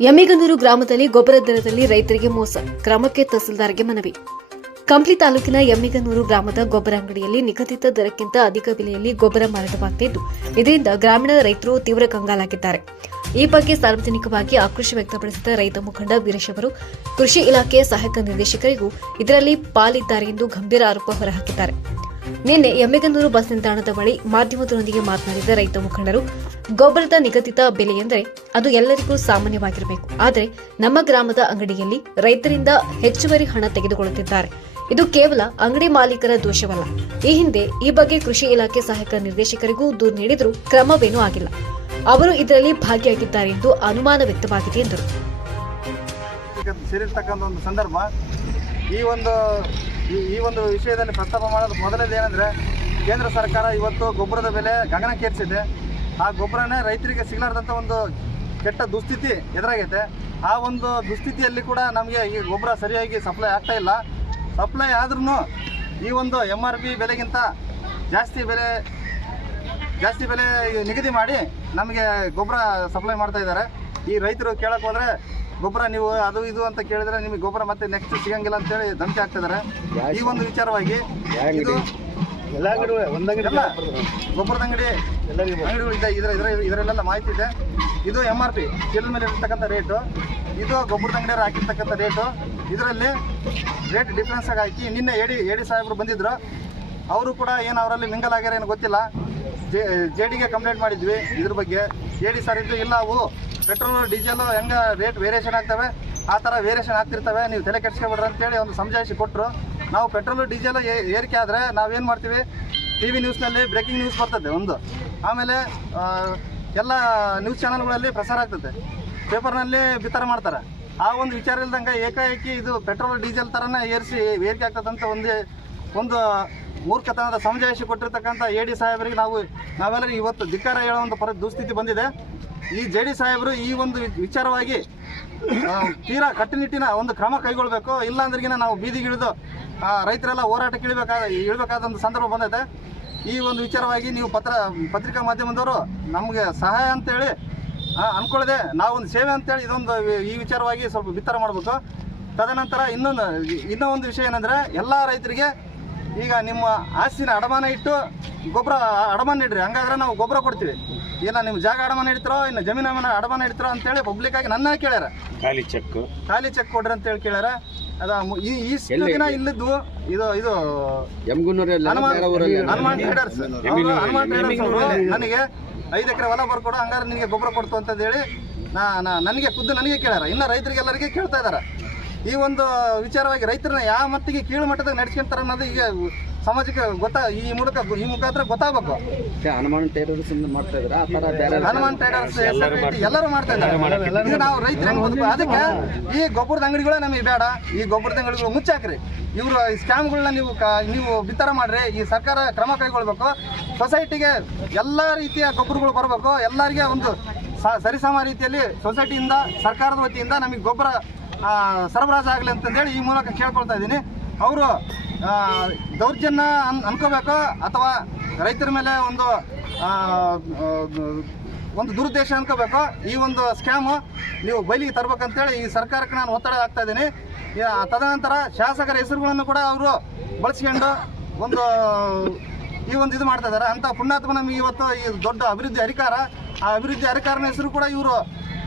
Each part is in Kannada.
ಯಮ್ಮಿಗನೂರು ಗ್ರಾಮದಲ್ಲಿ ಗೊಬ್ಬರ ದರದಲ್ಲಿ ರೈತರಿಗೆ ಮೋಸ, ಗ್ರಾಮಕ್ಕೆ ತಹಸೀಲ್ದಾರ್ಗೆ ಮನವಿ. ಕಂಪ್ಲಿ ತಾಲೂಕಿನ ಯಮ್ಮಿಗನೂರು ಗ್ರಾಮದ ಗೊಬ್ಬರ ಅಂಗಡಿಯಲ್ಲಿ ನಿಗದಿತ ದರಕ್ಕಿಂತ ಅಧಿಕ ಬೆಲೆಯಲ್ಲಿ ಗೊಬ್ಬರ ಮಾರಾಟವಾಗುತ್ತಿದ್ದು ಇದರಿಂದ ಗ್ರಾಮೀಣ ರೈತರು ತೀವ್ರ ಕಂಗಾಲಾಗಿದ್ದಾರೆ. ಈ ಬಗ್ಗೆ ಸಾರ್ವಜನಿಕವಾಗಿ ಆಕ್ರೋಶ ವ್ಯಕ್ತಪಡಿಸಿದ ರೈತ ಮುಖಂಡ ವೀರೇಶ್ ಅವರು, ಕೃಷಿ ಇಲಾಖೆಯ ಸಹಾಯಕ ನಿರ್ದೇಶಕರಿಗೂ ಇದರಲ್ಲಿ ಪಾಲಿದ್ದಾರೆ ಎಂದು ಗಂಭೀರ ಆರೋಪ ಹೊರಹಾಕಿದ್ದಾರೆ. ನಿನ್ನೆ ಯಮ್ಮಿಗನೂರು ಬಸ್ ನಿಲ್ದಾಣದ ಬಳಿ ಮಾಧ್ಯಮದೊಂದಿಗೆ ಮಾತನಾಡಿದ ರೈತ ಮುಖಂಡರು ಗೊಬ್ಬರದ ನಿಗದಿತ ಬೆಲೆ ಎಂದರೆ ಅದು ಎಲ್ಲರಿಗೂ ಸಾಮಾನ್ಯವಾಗಿರಬೇಕು. ಆದರೆ ನಮ್ಮ ಗ್ರಾಮದ ಅಂಗಡಿಯಲ್ಲಿ ರೈತರಿಂದ ಹೆಚ್ಚುವರಿ ಹಣ ತೆಗೆದುಕೊಳ್ಳುತ್ತಿದ್ದಾರೆ. ಇದು ಕೇವಲ ಅಂಗಡಿ ಮಾಲೀಕರ ದೋಷವಲ್ಲ. ಈ ಹಿಂದೆ ಈ ಬಗ್ಗೆ ಕೃಷಿ ಇಲಾಖೆ ಸಹಾಯಕ ನಿರ್ದೇಶಕರಿಗೂ ದೂರು ನೀಡಿದರೂ ಕ್ರಮವೇನೂ ಆಗಿಲ್ಲ. ಅವರು ಇದರಲ್ಲಿ ಭಾಗಿಯಾಗಿದ್ದಾರೆ ಎಂದು ಅನುಮಾನ ವ್ಯಕ್ತವಾಗಿದೆ ಎಂದರು. ಸೇರಿರ್ತಕ್ಕಂಥ ಸಂದರ್ಭ, ಈ ಒಂದು ಈ ಒಂದು ವಿಷಯದಲ್ಲಿ ಪ್ರಸ್ತಾಪ ಮಾಡೋದು ಮೊದಲನೇದು ಏನಂದರೆ ಕೇಂದ್ರ ಸರ್ಕಾರ ಇವತ್ತು ಗೊಬ್ಬರದ ಬೆಲೆ ಗಗನಕ್ಕೇರಿಸಿದೆ. ಆ ಗೊಬ್ಬರನೇ ರೈತರಿಗೆ ಸಿಗಲಾರ್ದಂಥ ಒಂದು ಕೆಟ್ಟ ದುಸ್ಥಿತಿ ಎದುರಾಗೈತೆ. ಆ ಒಂದು ದುಸ್ಥಿತಿಯಲ್ಲಿ ಕೂಡ ನಮಗೆ ಈ ಗೊಬ್ಬರ ಸರಿಯಾಗಿ ಸಪ್ಲೈ ಆಗ್ತಾ ಇಲ್ಲ. ಸಪ್ಲೈ ಆದ್ರೂ ಈ ಒಂದು ಎಂ ಆರ್ ಪಿ ಬೆಲೆಗಿಂತ ಜಾಸ್ತಿ ಬೆಲೆ ಜಾಸ್ತಿ ಬೆಲೆ ನಿಗದಿ ಮಾಡಿ ನಮಗೆ ಗೊಬ್ಬರ ಸಪ್ಲೈ ಮಾಡ್ತಾ ಇದ್ದಾರೆ. ಈ ರೈತರು ಕೇಳಕ್ಕೆ ಹೋದರೆ ಗೊಬ್ಬರ ನೀವು ಅದು ಇದು ಅಂತ ಕೇಳಿದ್ರೆ ನಿಮಗೆ ಗೊಬ್ಬರ ಮತ್ತೆ ನೆಕ್ಸ್ಟ್ ಸಿಗಂಗಿಲ್ಲ ಅಂತೇಳಿ ಧಮಕಿ ಹಾಕ್ತಿದ್ದಾರೆ ಈ ಒಂದು ವಿಚಾರವಾಗಿ ಇದು ಎಲ್ಲ ಗೊಬ್ಬರದ ಅಂಗಡಿ ಅಂಗಡಿಗಳು ಇದೆ ಇದರ ಇದರ ಇದರಲ್ಲೆಲ್ಲ ಮಾಹಿತಿ ಇದೆ. ಇದು ಎಂ ಆರ್ ಪಿ ಚೀಲದ ಮೇಲೆ ಇರತಕ್ಕಂಥ ರೇಟು ಇದು ಗೊಬ್ಬರದ ಅಂಗಡಿಯವ್ರು ಹಾಕಿರ್ತಕ್ಕಂಥ ರೇಟು ಇದರಲ್ಲಿ ರೇಟ್ ಡಿಫ್ರೆನ್ಸ್ ಆಗಿ ಹಾಕಿ ನಿನ್ನೆ ಎಡಿ ಎಡಿ ಸಾಹೇಬರು ಬಂದಿದ್ರು. ಅವರು ಕೂಡ ಏನು ಅವರಲ್ಲಿ ಮಿಂಗಲ್ ಆಗ್ಯಾರ ಏನು ಗೊತ್ತಿಲ್ಲ. ಜೆ ಡಿಗೆ ಕಂಪ್ಲೇಂಟ್ ಮಾಡಿದ್ವಿ ಇದ್ರ ಬಗ್ಗೆ. ಜೆ ಡಿ ಸರ್ ಇದ್ದು ಇಲ್ಲ ಅವು ಪೆಟ್ರೋಲು ಡೀಸೆಲು ಹೆಂಗೆ ರೇಟ್ ವೇರಿಯೇಷನ್ ಆಗ್ತವೆ ಆ ಥರ ವೇರಿಯೇಷನ್ ಆಗ್ತಿರ್ತವೆ. ನೀವು ತಲೆ ಕೆಡಿಸ್ಕೊಬೇಡ್ರಿ ಅಂತೇಳಿ ಒಂದು ಸಮಜಾಯಿಸಿ ಕೊಟ್ಟರು ನಾವು ಪೆಟ್ರೋಲು, ಡೀಸೆಲ್ ಏರಿಕೆ ಆದರೆ ನಾವೇನು ಮಾಡ್ತೀವಿ? ಟಿ ವಿ ನ್ಯೂಸ್ನಲ್ಲಿ ಬ್ರೇಕಿಂಗ್ ನ್ಯೂಸ್ ಬರ್ತದೆ ಒಂದು. ಆಮೇಲೆ ಎಲ್ಲ ನ್ಯೂಸ್ ಚಾನಲ್ಗಳಲ್ಲಿ ಪ್ರಸಾರ ಆಗ್ತದೆ. ಪೇಪರ್ನಲ್ಲಿ ಬಿತ್ತರ ಮಾಡ್ತಾರೆ. ಆ ಒಂದು ವಿಚಾರ ಇಲ್ದಂಗೆ ಏಕಾಏಕಿ ಇದು ಪೆಟ್ರೋಲ್, ಡೀಸೆಲ್ ಥರನೇ ಏರಿಸಿ, ಏರಿಕೆ ಆಗ್ತದಂತ ಒಂದು ಒಂದು ಮೂರ್ಖತನದ ಸಮಜಾಯಿಷಿ ಕೊಟ್ಟಿರ್ತಕ್ಕಂಥ ಎ ಡಿ ಸಾಹೇಬರಿಗೆ ನಾವು ನಾವೆಲ್ಲರೂ ಇವತ್ತು ಧಿಕ್ಕಾರ ಹೇಳೋ ಒಂದು ಪರಿ ದುಸ್ಥಿತಿ ಬಂದಿದೆ. ಈ ಜೆ ಡಿ ಸಾಹೇಬರು ಈ ಒಂದು ವಿಚಾರವಾಗಿ ತೀರಾ ಕಟ್ಟುನಿಟ್ಟಿನ ಒಂದು ಕ್ರಮ ಕೈಗೊಳ್ಳಬೇಕು ಇಲ್ಲಾಂದ್ರಿಗಿನ ನಾವು ಬೀದಿಗಿಳಿದು ಆ, ರೈತರೆಲ್ಲ ಹೋರಾಟಕ್ಕೆ ಇಳಿಬೇಕಾದ ಇಳಬೇಕಾದ ಒಂದು ಸಂದರ್ಭ ಬಂದೈತೆ. ಈ ಒಂದು ವಿಚಾರವಾಗಿ ನೀವು ಪತ್ರ ಪತ್ರಿಕಾ ಮಾಧ್ಯಮದವರು ನಮಗೆ ಸಹಾಯ ಅಂತೇಳಿ ಅಂದ್ಕೊಳ್ಳದೆ ನಾವೊಂದು ಸೇವೆ ಅಂತೇಳಿ ಇದೊಂದು ಈ ವಿಚಾರವಾಗಿ ಸ್ವಲ್ಪ ಬಿತ್ತರ ಮಾಡಬೇಕು. ತದನಂತರ ಇನ್ನೊಂದು ಇನ್ನೂ ಒಂದು ವಿಷಯ ಏನಂದರೆ ಎಲ್ಲ ರೈತರಿಗೆ ಈಗ ನಿಮ್ಮ ಆಸ್ತಿನ ಅಡಮಾನ ಇಟ್ಟು ಗೊಬ್ಬರ ಅಡಮಾನ ಇಡ್ರಿ. ಹಂಗಾದ್ರೆ ನಾವು ಗೊಬ್ಬರ ಕೊಡ್ತೀವಿ. ಇಲ್ಲ ನಿಮ್ಮ ಜಾಗ ಅಡಮಾನ ಇಡ್ತಿರೋ ಇನ್ನು ಜಮೀನ ಅಡಮಾನ ಅಡಮಾನ ಇಡ್ತಿರೋ ಅಂತೇಳಿ ಪಬ್ಲಿಕ್ ಆಗಿ ನನ್ನ ಕೇಳ್ಯಾರ. ಖಾಲಿ ಚೆಕ್ ಖಾಲಿ ಚೆಕ್ ಕೊಡ್ರಿ ಅಂತೇಳಿ ಕೇಳ್ಯಾರ. ಅದ ಈ ಇಷ್ಟು ದಿನ ಇಲ್ಲಿದ್ದು ಇದು ಇದು ಯಮಗುನ್ನೂರಲ್ಲಿ ಹನುಮಾನ್ ಟ್ರೇಡರ್ಸ್ ಹನುಮಾನ್ ಟ್ರೇಡರ್ಸ್ ನನಗೆ ಐದು ಎಕರೆ ಹೊಲ ಬರ್ಕೊಡು ಹಂಗಾರೆ ನಿನಗೆ ಗೊಬ್ಬರ ಕೊಡ್ತು ಅಂತ ಹೇಳಿ ನಾ- ನನಗೆ ಖುದ್ದು ನನಗೆ ಕೇಳ್ಯಾರ. ಇನ್ನು ರೈತರಿಗೆಲ್ಲರಿಗೆ ಕೇಳ್ತಾ ಇದ್ದಾರೆ ಈ ಒಂದು ವಿಚಾರವಾಗಿ ರೈತರನ್ನ ಯಾವ ಮಟ್ಟಿಗೆ ಕೀಳು ಮಟ್ಟದಾಗ ನಡ್ಸ್ಕೊಂತಾರ ಅನ್ನೋದು ಈಗ ಸಮಾಜಕ್ಕೆ ಗೊತ್ತಾ ಈ ಮೂಲಕ ಈ ಮುಖಾಂತರ ಗೊತ್ತಾಗಬೇಕು. ಹನುಮಾನ್ ಟೈಲರ್ಸ್ ಮಾಡ್ತಾ ಇದ್ರ ಆ ತರ ಬೇರೆ ಹನುಮಾನ್ ಟ್ರೇಡರ್ಸ್ ಎಲ್ಲರೂ ಮಾಡ್ತಾ ಇದ್ದಾರೆ. ಈಗ ನಾವು ರೈತರು ಅದಕ್ಕೆ ಈ ಗೊಬ್ಬರದ ಅಂಗಡಿಗಳೇ ನಮಗೆ ಬೇಡ. ಈ ಗೊಬ್ಬರದ ಅಂಗಡಿಗಳು ಮುಚ್ಚಾಕ್ರಿ. ಇವರು ಈ ಸ್ಕ್ಯಾಮ್ಗಳನ್ನ ನೀವು ಕ- ನೀವು ಬಿತ್ತರ ಮಾಡ್ರಿ. ಈ ಸರ್ಕಾರ ಕ್ರಮ ಕೈಗೊಳ್ಬೇಕು. ಸೊಸೈಟಿಗೆ ಎಲ್ಲ ರೀತಿಯ ಗೊಬ್ಬರಗಳು ಬರಬೇಕು. ಎಲ್ಲರಿಗೆ ಒಂದು ಸ- ಸರಿಸಮ ರೀತಿಯಲ್ಲಿ ಸೊಸೈಟಿಯಿಂದ ಸರ್ಕಾರದ ವತಿಯಿಂದ ನಮಗೆ ಗೊಬ್ಬರ ಸರಬರಾಜು ಆಗಲಿ ಅಂತಂದೇಳಿ ಈ ಮೂಲಕ ಕೇಳ್ಕೊಳ್ತಾ ಇದ್ದೀನಿ. ಅವರು ದೌರ್ಜನ್ಯ ಅನ್, ಅನ್ಕೋಬೇಕು? ಅಥವಾ ರೈತರ ಮೇಲೆ ಒಂದು ಒಂದು ದುರುದ್ದೇಶ ಅನ್ಕೋಬೇಕು? ಈ ಒಂದು ಸ್ಕ್ಯಾಮು ನೀವು ಬಯಲಿಗೆ ತರಬೇಕಂತೇಳಿ ಈ ಸರ್ಕಾರಕ್ಕೆ ನಾನು ಒತ್ತಡ ಆಗ್ತಾ ಇದ್ದೀನಿ. ತದನಂತರ ಶಾಸಕರ ಹೆಸರುಗಳನ್ನು ಕೂಡ ಅವರು ಬಳಸ್ಕೊಂಡು ಒಂದು, ಈ ಒಂದು ಇದು ಮಾಡ್ತಾ ಇದ್ದಾರೆ. ಅಂತ ಪುಣ್ಯಾತ್ಮ ನಮಗೆ ಇವತ್ತು ಈ ದೊಡ್ಡ ಅಭಿವೃದ್ಧಿ ಅಧಿಕಾರ, ಆ ಅಭಿವೃದ್ಧಿ ಅಧಿಕಾರನ ಹೆಸರು ಕೂಡ ಇವರು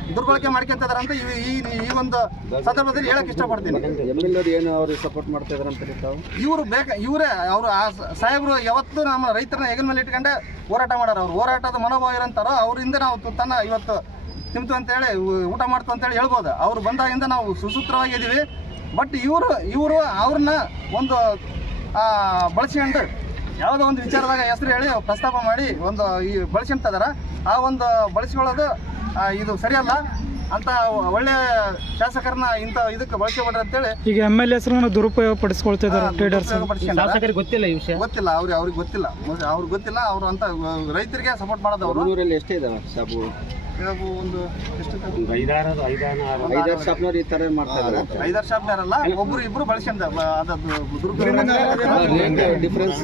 ದುರ್ಬಳಕೆ ಮಾಡ್ಕೊಂತಿದ್ದಾರೆ ಅಂತ ಈ- ಈ ಒಂದು ಸಂದರ್ಭದಲ್ಲಿ ಹೇಳಕ್ ಇಷ್ಟಪಡ್ತೀನಿ. ಏನು ಅವ್ರಿಗೆ ಸಪೋರ್ಟ್ ಮಾಡ್ತಾ ಇದ್ರ ಅಂತ ತಾವು? ಇವರು ಬೇಕ ಇವರೇ ಅವರು ಆ ಸಾಹೇಬರು ಯಾವತ್ತು ನಮ್ಮ ರೈತರನ್ನ ಹೆಗಲ್ ಮೇಲೆ ಇಟ್ಕೊಂಡೆ ಹೋರಾಟ ಮಾಡೋರು ಅವ್ರು ಹೋರಾಟದ ಮನೋಭಾವ ಇರಂತಾರೋ ಅವರಿಂದ ನಾವು ತನ್ನ ಇವತ್ತು ತಿಂತು ಅಂತೇಳಿ ಊಟ ಮಾಡ್ತು ಅಂತೇಳಿ ಹೇಳ್ಬೋದು. ಅವ್ರು ಬಂದಾಗಿಂದ ನಾವು ಸುಸೂತ್ರವಾಗಿದ್ದೀವಿ ಬಟ್ ಇವರು ಇವರು ಅವ್ರನ್ನ ಒಂದು ಆ, ಬಳಸ್ಕೊಂಡು ಯಾವುದೋ ಒಂದು ವಿಚಾರದಾಗ ಹೆಸರು ಹೇಳಿ ಪ್ರಸ್ತಾಪ ಮಾಡಿ ಒಂದು ಈ ಬಳಸ್ಕೊಂತಿದಾರ. ಆ ಒಂದು ಬಳಸ್ಕೊಳ್ಳೋದು ಇದು ಸರಿಯಲ್ಲ? ಅಂತ ಒಳ್ಳೆ ಶಾಸಕರನ್ನ ಇಂಥ ಇದಕ್ಕೆ ಬಳಸ್ಕೊಬೇಡ್ರಿ ಅಂತೇಳಿ ಈಗ ಎಂ ಎಲ್ ಹೆಸರನ್ನು ದುರುಪಯೋಗ ಟ್ರೇಡರ್ಸ್. ಶಾಸಕರಿಗೆ ಗೊತ್ತಿಲ್ಲ ಈ ವಿಷಯ? ಗೊತ್ತಿಲ್ಲ ಅವ್ರಿಗೆ ಅವ್ರಿಗೆ ಗೊತ್ತಿಲ್ಲ. ಅವ್ರಿಗೆ ಗೊತ್ತಿಲ್ಲ ಅವರು ಅಂತ ರೈತರಿಗೆ ಸಪೋರ್ಟ್ ಮಾಡೋದು ಅವರು. ಊರಲ್ಲಿ ಎಷ್ಟೇ ಇದಾವೆ ಸಾಬು ಒಂದು ಎಷ್ಟು ಐದಾರು ಐದಾರು ಶಾಪ್ನವ್ರು ಈ ತರ ಮಾಡ್ತಾ ಇದಾರೆ. ಐದಾರು ಒಬ್ರು ಇಬ್ರು ಬಳಸ್ಕೊಂಡ ಡಿಫ್ರೆನ್ಸ್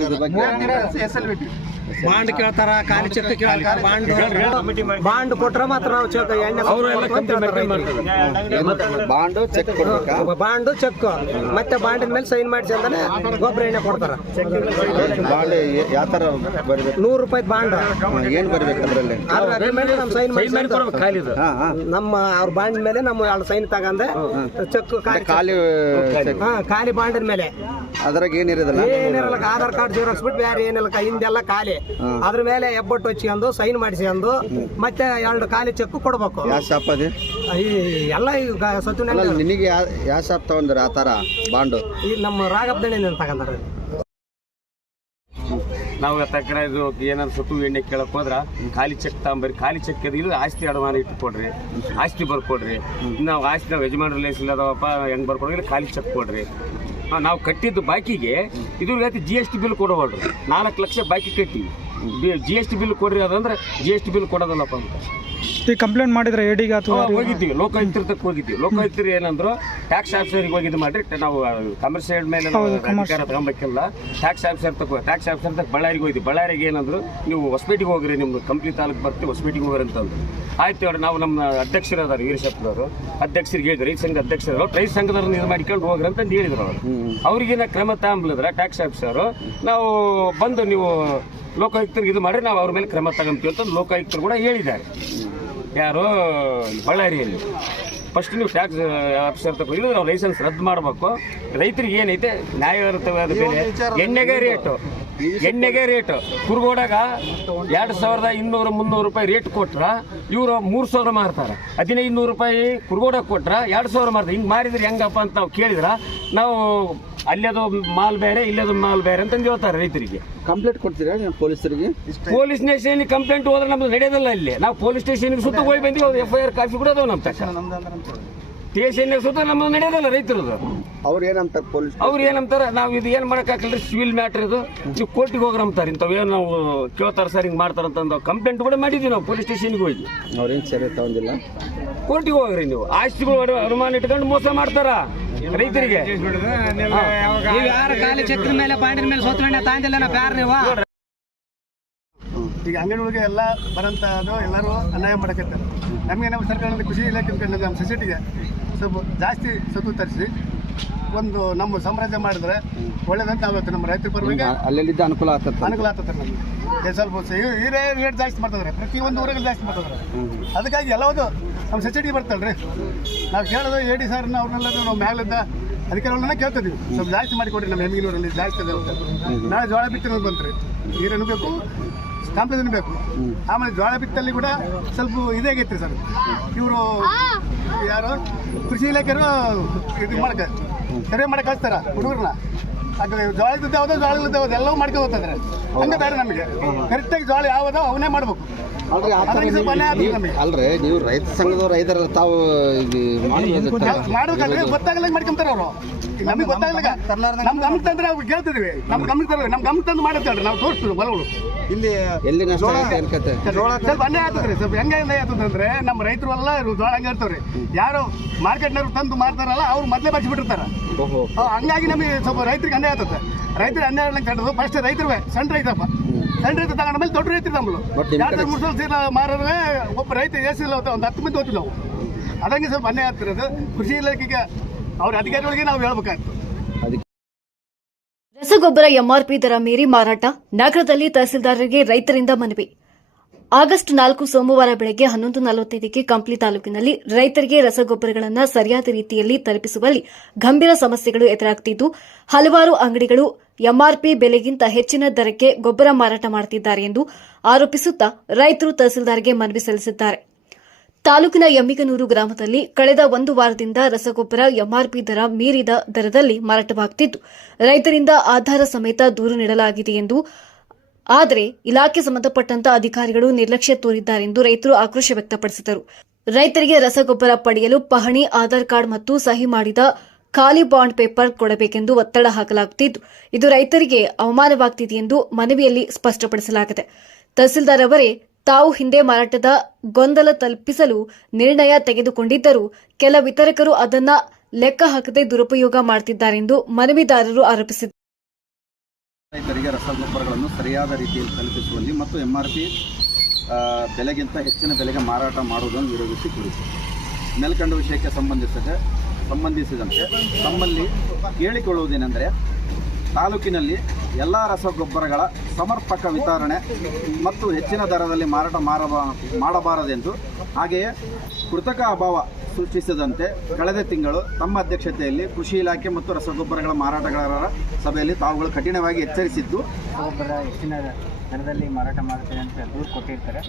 ಎಸ್ ಎಲ್ ಬಿಟ್ಟು ಟಿ. ಬಾಂಡ್ ಕೇಳ್ತಾರ ಖಾಲಿ ಚೆಕ್ ಕೇಳ್ತಾರ ಬಾಂಡ್ ಬಾಂಡ್ ಕೊಟ್ರ ಮಾತ್ರ ನಾವು ಚೆಕ್ ಎಣ್ಣೆ ಬಾಂಡ್ ಚೆಕ್ ಕೊಡ್ಬೇಕಾ? Bond cheque. ಮತ್ತೆ ಬಾಂಡಿನ ಮೇಲೆ ಸೈನ್ ಮಾಡಿಸಿ ಅಂತಾನೆ ಗೊಬ್ಬರ ಎಣ್ಣೆ ಕೊಡ್ತಾರ. ಬಾಂಡ್ ಯಾವ ತರ ಬರ್ಬೇಕು? ನೂರು ರೂಪಾಯಿ ಬಾಂಡ್. ಏನ್ ಬರ್ಬೇಕು ಅದ್ರಲ್ಲಿ? ಸೈನ್ ಮಾಡಿ ನಮ್ಮ ಅವ್ರ ಬಾಂಡ್ ಮೇಲೆ ನಮ್ಮ ಎರಡು ಸೈನ್ ತಗಂದೆ ಚೆಕ್ ಖಾಲಿ ಹಾ ಖಾಲಿ ಬಾಂಡಿನ ಮೇಲೆ. ಅದ್ರಾಗ ಏನಿರೋದಿಲ್ಲ ಏನಿರಲ್ಲ ಆಧಾರ್ ಕಾರ್ಡ್ ಜೆರಾಕ್ಸ್ ಬಿಟ್ಟು ಬೇರೆ ಏನಿಲ್ಲ ಹಿಂದೆಲ್ಲ ಖಾಲಿ. ಅದ್ರ ಮೇಲೆ ಹೆಬ್ಬಟ್ಟು ಹಚ್ಕೊಂಡು ಸೈನ್ ಮಾಡಿಸ್ಕೊಂಡು ಮತ್ತೆ ಎರಡು ಖಾಲಿ ಚೆಕ್ ಕೊಡ್ಬೇಕು. ಯಾವ ಶಾಪ್ ಅದೇ? ಈ ಎಲ್ಲ ಈಗ ಸತ್ತು ಅಲ್ಲ ನಿನಗೆ ಯಾವ ಯಾವ ಶಾಪ್ ತಗೊಂಡ್ರ ಆ ತರ ಬಾಂಡು? ಈ ನಮ್ಮ ರಾಗಬ್ದಣ್ಣ ತಗೊಂಡ್ರೆ. ನಾವು ತಕರ ಇದು ಏನಾದ್ರು ಸತ್ತು ಎಣ್ಣೆ ಕೇಳಕ್ ಹೋದ್ರ ಖಾಲಿ ಚೆಕ್ ತಗೊಂಬರಿ ಖಾಲಿ ಚೆಕ್ ಇದು ಆಸ್ತಿ ಅಡಮಾನ ಇಟ್ಟು ಕೊಡ್ರಿ ಆಸ್ತಿ ಬರ್ಕೊಡ್ರಿ. ನಾವು ಆಸ್ತಿ ನಾವು ಯಜಮಾನ್ ರಿಲೇಷನ್ ಅದಾವಪ್ಪ ಹೆಂಗ್ ಬರ್ಕೊಡ್ರಿ? ಖಾಲಿ ಚೆಕ್ ಕೊಡ್ರಿ. ನಾವು ಕಟ್ಟಿದ್ದು ಬಾಕಿಗೆ ಇದ್ರ ಜಿ ಎಸ್ ಟಿ ಬಿಲ್ ಕೊಡಬಾರ್ದು. ನಾಲ್ಕು ಲಕ್ಷ ಬಾಕಿ ಕಟ್ಟಿ. ಜಿ ಎಸ್ ಟಿ ಬಿಲ್ ಕೊಡ್ರಿ ಅದಂದ್ರೆ ಜಿ ಎಸ್ ಟಿ ಬಿಲ್ ಕೊಡೋದಲ್ಲಪ್ಪ ಅಂತ. ಈ ಕಂಪ್ಲೇಂಟ್ ಮಾಡಿದ್ರೆ ಎಡಿಗೆ ಅಥವಾ ಹೋಗಿದ್ದೀವಿ. ಲೋಕಾಯುಕ್ತರ ತಕ್ಕ ಹೋಗಿದ್ದೀವಿ. ಲೋಕಾಯುಕ್ತರು ಏನಂದ್ರು ಟ್ಯಾಕ್ಸ್ ಆಫೀಸರಿಗೆ ಹೋಗಿದ್ದು ಮಾಡ್ರಿ. ನಾವು ನಾವು ಕಮರ್ಷಿಯಲ್ ಮೇಲೆ ಅಧಿಕಾರ ತಗೊಂಬೇಕಿಲ್ಲ. ಟ್ಯಾಕ್ಸ್ ಆಫೀಸರ್ ತಗೋ ಟ್ಯಾಕ್ಸ್ ಆಫೀಸರ್ ತಕ್ಕ ಬಳ್ಳಾರಿಗೆ ಹೋಗಿದ್ವಿ ಬಳ್ಳಾರಿಗೆ ಏನಂದ್ರು ನೀವು ಹೊಸಪೇಟಿಗೆ ಹೋಗ್ರಿ ನಿಮ್ದು ಕಂಪ್ನಿ ತಾಲೂಕು ಬರ್ತೀವಿ ಹೊಸಪೇಟಿಗೆ ಹೋಗ್ರಿ ಅಂತಂದ್ರು. ಆಯ್ತು ಹೇಳಿ ನಾವು ನಮ್ಮ ಅಧ್ಯಕ್ಷರು ಅದಾರ ವೀರಶಪ್ಪನವರು ಅಧ್ಯಕ್ಷರಿಗೆ ಹೇಳಿದ್ರು ರೈತ ಸಂಘ ಅಧ್ಯಕ್ಷರು ರೈತ ಸಂಘದವ್ರು ಇದು ಮಾಡ್ಕೊಂಡು ಹೋಗ್ರಿ ಅಂತ ಹೇಳಿದ್ರು ಅವರು. ಅವ್ರಿಗಿನ ಕ್ರಮ ತಾಂಬ್ಲಿದ್ರೆ ಟ್ಯಾಕ್ಸ್ ಆಫೀಸರು ನಾವು ಬಂದು ನೀವು ಲೋಕಾಯುಕ್ತರಿಗೆ ಇದು ಮಾಡ್ರಿ ನಾವು ಅವ್ರ ಮೇಲೆ ಕ್ರಮ ತಗೊಂತೀವಿ ಅಂತ ಲೋಕಾಯುಕ್ತರು ಕೂಡ ಹೇಳಿದ್ದಾರೆ. ಯಾರು ಬಳ್ಳಾರಿಯಲ್ಲಿ. ಫಸ್ಟ್ ನೀವು ಟ್ಯಾಕ್ಸ್ ಆಫೀಸರ್ ತಗೊಂಡು ನಾವು ಲೈಸೆನ್ಸ್ ರದ್ದು ಮಾಡಬೇಕು. ರೈತರಿಗೆ ಏನೈತೆ? ನ್ಯಾಯಯುತವಾದ ಬೆಲೆ. ಎಣ್ಣೆಗೆ ರೇಟು ಎಣ್ಣೆಗೆ ರೇಟ್ ಕುರುಗೋಡಾಗ ಎರಡು ಸಾವಿರದ ಇನ್ನೂರು ಮುನ್ನೂರು ರೂಪಾಯಿ ರೇಟ್ ಕೊಟ್ರ ಇವರು ಮೂರು ಸಾವಿರ ಮಾರ್ತಾರೆ. ಹದಿನೈದು ನೂರು ರೂಪಾಯಿ ಕುರುಗೋಡಾಗ ಕೊಟ್ರ ಎರಡು ಸಾವಿರ ಮಾರ್ತಾರೆ. ಹಿಂಗೆ ಮಾರಿದ್ರೆ ಹೆಂಗಪ್ಪ ಅಂತ ನಾವು ಕೇಳಿದ್ರ ನಾವು ಅಲ್ಲೇದು ಮಾಲ್ ಬೇರೆ ಇಲ್ಲೇದು ಮಾಲ್ ಬೇರೆ ಅಂತಂದು ಹೇಳ್ತಾರೆ ರೈತರಿಗೆ. ಕಂಪ್ಲೇಂಟ್ ಕೊಡ್ತೀರಾ ನೀವು ಪೊಲೀಸರಿಗೆ? ಪೊಲೀಸ್ ಸ್ಟೇಷನ್ ಕಂಪ್ಲೇಂಟ್ ಹೋದ್ರೆ ನಮ್ದು ನಡೆಯೋದಲ್ಲ ಇಲ್ಲಿ. ನಾವು ಪೊಲೀಸ್ ಸ್ಟೇಷನ್ಗೆ ಸುತ್ತ ಹೋಗಿ ಬಂದಿವಿ ಎಫ್ ಐ ಆರ್ ಕಾಫಿ ಕೂಡ ಅದಾವ ನಮ್ಮ ತಕ್ಕ ಎನ್ ಸುತ್ತ ನಮ್ಮ ನಡೆಯೋದಿಲ್ಲ ರೈತರದು. ಅವ್ರು ಏನಂತ ಪೊಲೀಸ್ ಅವ್ರು ಏನಂತಾರೆ ನಾವು ಇದು ಏನು ಮಾಡೋಕ್ಕಾಗಲ್ಲ ಸಿವಿಲ್ ಮ್ಯಾಟ್ರ್ ಇದು. ನೀವು ಕೋರ್ಟಿಗೆ ಹೋಗ್ರಿ ಅಂತಾರೆ ಇಂಥವೇನು ನಾವು ಕೇಳ್ತಾರೆ ಸರ್ ಹಿಂಗೆ ಮಾಡ್ತಾರೆ ಅಂತಂದು ಕಂಪ್ಲೇಂಟ್ ಕೂಡ ಮಾಡಿದ್ವಿ ನಾವು ಪೊಲೀಸ್ ಸ್ಟೇಷನ್ಗೆ ಹೋಗಿ. ಅವ್ರೇನು ಸರಿ ತಗೊಂಡಿಲ್ಲ? ಕೋರ್ಟಿಗೆ ಹೋಗ್ರಿ ನೀವು. ಆಸ್ತಿಗಳು ಅನುಮಾನ ಇಟ್ಕೊಂಡು ಮೋಸ ಮಾಡ್ತಾರ ರೈತರಿಗೆ. ನೀವು ಕಾಲಿ ಖಾಲಿ ಚೆಕ್ ಮೇಲೆ ಪಾಂಡಿನ ಮೇಲೆ ಸೋತು ಎಣ್ಣೆ ತಾಂದಿಲ್ಲ ನಾ ಬ್ಯಾರ ನೀವು ಈಗ ಅಂಗಡಿಗಳಿಗೆ ಎಲ್ಲ ಬರೋಂಥ ಅದು ಎಲ್ಲರೂ ಅನ್ಯಾಯ ಮಾಡಕತ್ತಾರೆ. ನಮಗೆ ನಮ್ಮ ಸರ್ಕಾರದ ಕೃಷಿ ಇಲಾಖೆ ಅಂತ ನಮ್ಮ ಸೊಸೈಟಿಗೆ ಸ್ವಲ್ಪ ಜಾಸ್ತಿ ಸತ್ತು ತರಿಸಿ ಒಂದು ನಮ್ಮ ಸಾಮ್ರಾಜ್ಯ ಮಾಡಿದ್ರೆ ಒಳ್ಳೇದಂತ ಆಗುತ್ತೆ ನಮ್ಮ ರೈತರ ಪರವಾಗಿ. ಅಲ್ಲೆಲ್ಲಿದ್ದ ಅನುಕೂಲ ಆಗ್ತದೆ. ಅನುಕೂಲ ಆಗ್ತದೆ ನಮಗೆ. ಸ್ವಲ್ಪ ಇವರೇ ರೇಟ್ ಜಾಸ್ತಿ ಮಾಡ್ತಿದ್ದಾರೆ. ಪ್ರತಿಯೊಂದು ಊರಲ್ಲಿ ಜಾಸ್ತಿ ಮಾಡ್ತಿದ್ರೆ ಅದಕ್ಕಾಗಿ ಎಲ್ಲವೂ ನಮ್ಮ ಸೊಸೈಟಿಗೆ ಬರ್ತಲ್ರಿ. ನಾವು ಕೇಳೋದು ಎ ಡಿ ಸರ್ನ ಅವ್ರನ್ನೆಲ್ಲ ನಾವು ಮ್ಯಾಲಿಂದ ಅಧಿಕಾರಿಗಳನ್ನ ಕೇಳ್ತಿದ್ವಿ. ಸ್ವಲ್ಪ ಜಾಸ್ತಿ ಮಾಡಿ ಕೊಡ್ರಿ ನಮ್ಮ ಹೆಮ್ಮಿನೂರಲ್ಲಿ ಜಾಸ್ತಿ ನಾಳೆ ಜೋಳ ಬಿತ್ತನೆ ಬಂತ್ರಿ. ನೀರೇನು ಬೇಕು ಕಾಂಪ್ಲೇಷನ್ ಬೇಕು. ಆಮೇಲೆ ಜೋಳ ಬಿತ್ತಲ್ಲಿ ಕೂಡ ಸ್ವಲ್ಪ ಇದೇ ಆಗೈತ್ರಿ ಸರ್. ಇವರು ಯಾರು? ಕೃಷಿ ಇಲಾಖೆಯವರು ಇದು ಮಾಡಕ್ಕೆ ಸರ್ವೆ ಮಾಡಕ್ಕೆ ಕಳಿಸ್ತಾರ ಹುಡುಗರನ್ನ. ಅದು ಜೋಳ ಇದ್ದದ್ದು ಯಾವ್ದೋ ಜೋಳ ಇಲ್ಲದ್ದು ಯಾವ್ದು ಎಲ್ಲವೂ ಮಾಡ್ಕೊಂಡು ಹೋಗ್ತಂದ್ರೆ. ಹಂಗೆ ಬೇಡ ನಮಗೆ. ಕರೆಕ್ಟಾಗಿ ಜೋಳ ಯಾವ್ದೋ ಅವನೇ ಮಾಡ್ಬೇಕು. ಅಲ್ರಿ ನೀವು- ನಮಗೆ. ಅಲ್ರಿ ನೀವು ರೈತ ಸಂಘದವ್ರು ರೈತರ ತಾವು. ಮಾಡ್ಬೇಕಲ್ರಿ ಗೊತ್ತಾಗಲ್ಲ ಮಾಡ್ಕೊಂತಾರ ಅವರು. ನಮಗೆ ಗೊತ್ತಾಗಲ್ಲ ನಮ್ ಗಮನ ತಂದ್ರೆ ಅವ್ರು ಕೇಳ್ತಿದ್ವಿ ನಮ್ ಗಮನ ತರ ನಮ್ ಗಮನ ತಂದು ಮಾಡತ್ತೇಳ್ರಿ ನಾವು ತೋರಿಸ್ತೀವಿ ಹೊಲಗಳು ಇಲ್ಲಿ ಎಲ್ಲಿ ನಷ್ಟ ಸ್ವಲ್ಪ ಅನ್ಯಾಯ ಸ್ವಲ್ಪ ಹೆಂಗೆ ಅನ್ಯಾಯ ನಮ್ಮ ರೈತರು ಎಲ್ಲ ಜೋಳ ಹಂಗೆ ಇರ್ತಾವ್ರಿ. ಯಾರು ಮಾರ್ಕೆಟ್ನವ್ರು ತಂದು ಮಾರ್ತಾರಲ್ಲ ಅವ್ರು ಮೊದಲೇ ಬಚ್ಚಿಬಿಟ್ಟಿರ್ತಾರ. ಓಹೋ. ಹಂಗಾಗಿ ನಮಗೆ ಸ್ವಲ್ಪ ರೈತರಿಗೆ ಅನ್ಯಾಯ ಆಗ್ತದೆ. ರೈತರಿಗೆ ಅನ್ಯಾಯ ಕಂಡದು ಫಸ್ಟ್ ರೈತರುವೆ ಸಣ್ಣ ರೈತಪ್ಪ. ಸಣ್ಣ ರೈತ ತಗೊಂಡ ಮೇಲೆ ದೊಡ್ಡ ರೈತರು ನಮ್ಮಲು ಬಟ್ ನಿಮ್ ಎರಡು ಮೂರು ಸಲ ಮಾರೋದ್ರೆ ಒಬ್ಬ ರೈತ ಏಸಿಲ್ಲ ಒಂದು ಹತ್ತು ಮಂದಿ ಹೋಗ್ತೀವಿ ನಾವು. ಅದಂಗೆ ಸ್ವಲ್ಪ ಅನ್ಯಾಯ ಆಗ್ತಿರೋದು. ಕೃಷಿ ಇಲಾಖೆಗೆ ಅವ್ರ ಅಧಿಕಾರಿಗಳಿಗೆ ನಾವು ಹೇಳ್ಬೇಕಾಗ್ತದೆ ರಸಗೊಬ್ಬರ ಎಂಆರ್ಪಿ ದರ ಮೀರಿ ಮಾರಾಟ, ನಗರದಲ್ಲಿ ತಹಸೀಲ್ದಾರರಿಗೆ ರೈತರಿಂದ ಮನವಿ. ಆಗಸ್ಟ್ ನಾಲ್ಕು ಸೋಮವಾರ ಬೆಳಗ್ಗೆ ಹನ್ನೊಂದು ನಲವತ್ತೈದಕ್ಕೆ ಕಂಪ್ಲಿ ತಾಲೂಕಿನಲ್ಲಿ ರೈತರಿಗೆ ರಸಗೊಬ್ಬರಗಳನ್ನು ಸರಿಯಾದ ರೀತಿಯಲ್ಲಿ ತಲುಪಿಸುವಲ್ಲಿ ಗಂಭೀರ ಸಮಸ್ಯೆಗಳು ಎದುರಾಗುತ್ತಿದ್ದು ಹಲವಾರು ಅಂಗಡಿಗಳು ಎಂಆರ್ಪಿ ಬೆಲೆಗಿಂತ ಹೆಚ್ಚಿನ ದರಕ್ಕೆ ಗೊಬ್ಬರ ಮಾರಾಟ ಮಾಡುತ್ತಿದ್ದಾರೆ ಎಂದು ಆರೋಪಿಸುತ್ತಾ ರೈತರು ತಹಸೀಲ್ದಾರ್ಗೆ ಮನವಿ ಸಲ್ಲಿಸಿದ್ದಾರೆ. ತಾಲೂಕಿನ ಎಮ್ಮಿಗನೂರು ಗ್ರಾಮದಲ್ಲಿ ಕಳೆದ ಒಂದು ವಾರದಿಂದ ರಸಗೊಬ್ಬರ, ಎಂಆರ್ಪಿ ದರ ಮೀರಿದ ದರದಲ್ಲಿ ಮಾರಾಟವಾಗುತ್ತಿದ್ದು ರೈತರಿಂದ ಆಧಾರ ಸಮೇತ ದೂರು ನೀಡಲಾಗಿದೆ ಎಂದು ಆದರೆ ಇಲಾಖೆ ಸಂಬಂಧಪಟ್ಟಂತ ಅಧಿಕಾರಿಗಳು ನಿರ್ಲಕ್ಷ್ಯ ತೋರಿದ್ದಾರೆಂದು ರೈತರು ಆಕ್ರೋಶ ವ್ಯಕ್ತಪಡಿಸಿದರು. ರೈತರಿಗೆ ರಸಗೊಬ್ಬರ ಪಡೆಯಲು ಪಹಣಿ, ಆಧಾರ್ ಕಾರ್ಡ್ ಮತ್ತು ಸಹಿ ಮಾಡಿದ ಖಾಲಿ ಬಾಂಡ್ ಪೇಪರ್ ಕೊಡಬೇಕೆಂದು ಒತ್ತಡ ಹಾಕಲಾಗುತ್ತಿದ್ದು, ಇದು ರೈತರಿಗೆ ಅವಮಾನವಾಗುತ್ತಿದೆ ಎಂದು ಮನವಿಯಲ್ಲಿ ಸ್ಪಷ್ಟಪಡಿಸಲಾಗಿದೆ. ತಹಸೀಲ್ದಾರ್ ಅವರೇ ತಾವು ಹಿಂದೆ ಮಾರಾಟದ ಗೊಂದಲ ತಲುಪಿಸಲು ನಿರ್ಣಯ ತೆಗೆದುಕೊಂಡಿದ್ದರೂ ಕೆಲ ವಿತರಕರು ಅದನ್ನ ಲೆಕ್ಕ ಹಾಕದೆ ದುರುಪಯೋಗ ಮಾಡುತ್ತಿದ್ದಾರೆಂದು ಮನವಿದಾರರು ಆರೋಪಿಸಿದ್ದಾರೆ ರೈತರಿಗೆ ರಸಗೊಬ್ಬರಗಳನ್ನು ಸರಿಯಾದ ರೀತಿಯಲ್ಲಿ ತಲುಪಿಸುವಲ್ಲಿ ಮತ್ತು ಎಂಆರ್ಪಿ ಬೆಲೆಗಿಂತ ಹೆಚ್ಚಿನ ಬೆಲೆಗೆ ಮಾರಾಟ ಮಾಡುವುದನ್ನು ವಿರೋಧಿಸಿ ಕುರಿತು ಮೇಲ್ಕಂಡ ವಿಷಯಕ್ಕೆ ಸಂಬಂಧಿಸಿದ ಸಂಬಂಧಿಸಿದಂತೆ ತಮ್ಮಲ್ಲಿ ಕೇಳಿಕೊಳ್ಳುವುದೇನೆಂದರೆ ತಾಲೂಕಿನಲ್ಲಿ ಎಲ್ಲ ರಸಗೊಬ್ಬರಗಳ ಸಮರ್ಪಕ ವಿತರಣೆ ಮತ್ತು ಹೆಚ್ಚಿನ ದರದಲ್ಲಿ ಮಾರಾಟ ಮಾಡಬಾ ಮಾಡಬಾರದೆಂದು. ಹಾಗೆಯೇ ಕೃತಕ ಅಭಾವ ಸೂಚಿಸಿದಂತೆ ಕಳೆದ ತಿಂಗಳು ತಮ್ಮ ಅಧ್ಯಕ್ಷತೆಯಲ್ಲಿ ಕೃಷಿ ಇಲಾಖೆ ಮತ್ತು ರಸಗೊಬ್ಬರಗಳ ಮಾರಾಟಗಾರರ ಸಭೆಯಲ್ಲಿ ತಾವುಗಳು ಕಠಿಣವಾಗಿ ಎಚ್ಚರಿಸಿದ್ದು. ಗೊಬ್ಬರ ಹೆಚ್ಚಿನ ದರದಲ್ಲಿ ಮಾರಾಟ ಮಾಡ್ತಾರೆ ಅಂತ ದೂರು ಕೊಟ್ಟಿರ್ತಾರೆ.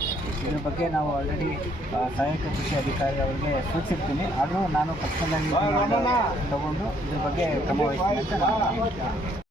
ಇದ್ರ ಬಗ್ಗೆ ನಾವು ಆಲ್ರೆಡಿ ಸಹಾಯಕ ಕೃಷಿ ಅಧಿಕಾರಿ ಅವರಿಗೆ ಸೂಚಿಸಿರ್ತೀನಿ. ಆದರೂ ನಾನು ಪರ್ಸನಲಾಗಿ ತಗೊಂಡು ಇದ್ರ ಬಗ್ಗೆ ಕ್ರಮ ವಹಿಸ್ತೀನಿ